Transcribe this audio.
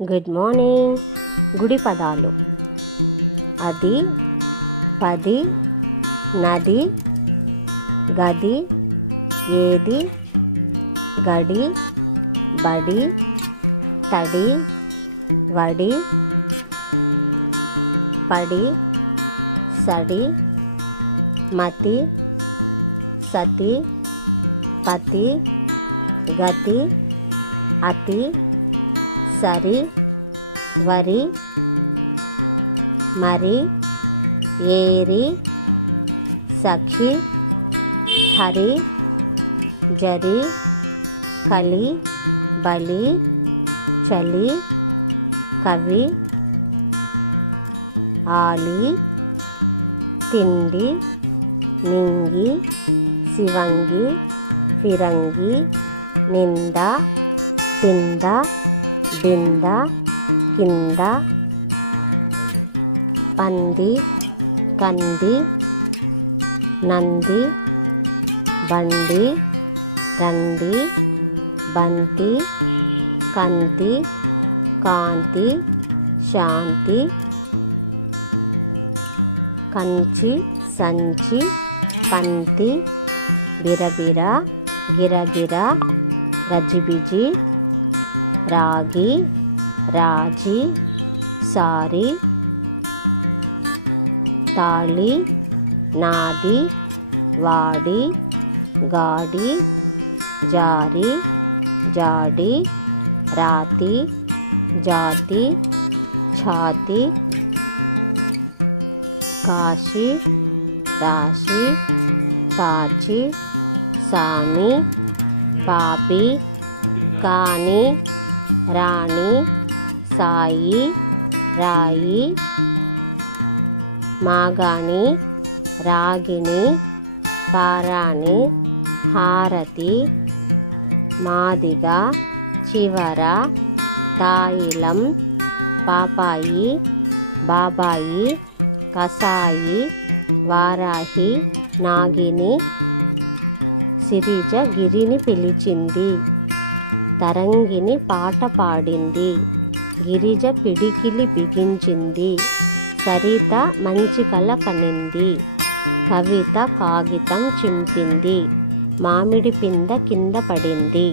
Good morning. గుడి పదాలు: అది, పది, నది, గది, ఏది, గడి, బడి, తడి, వడి, పడి, సడి, మతి, సతి, పతి, గతి, అతి, సరి, వరి, మరి, ఏరి, సఖి, హరి, జరి, కలి, బలి, చలి, కవి, ఆలి, తిండి, నింగి, శివంగి, ఫిరంగి, నింద, పింద, బింద, కింద, పంది, కంది, నంది, బండి, రండి, బంతి, కంతి, కాంతి, శాంతి, కంచి, సంచి, పంతి, బిరబిర, గిరగిర, గజిబిజి, రాగి, రాజీ, సారి, తాళి, నాది, వాడి, గాడి, జారి, జాడి, రాతి, జాతి, ఛాతి, కాశీ, రాశి, పాచి, సామి, పాపి, కాని, రాణి, సాయి, రాయి, మాగాణి, రాగిణి, పారాణి, హారతి, మాదిగ, చివర, తాయిలం, పాపాయి, బాబాయి, కసాయి, వారాహి, నాగిని. సిరిజ గిరిని పిలిచింది, తరంగిణి పాట పాడింది, గిరిజ పిడికిలి బిగించింది, సరిత మంచి కల కనింది, కవిత కాగితం చింపింది, మామిడి పింద కింద పడింది.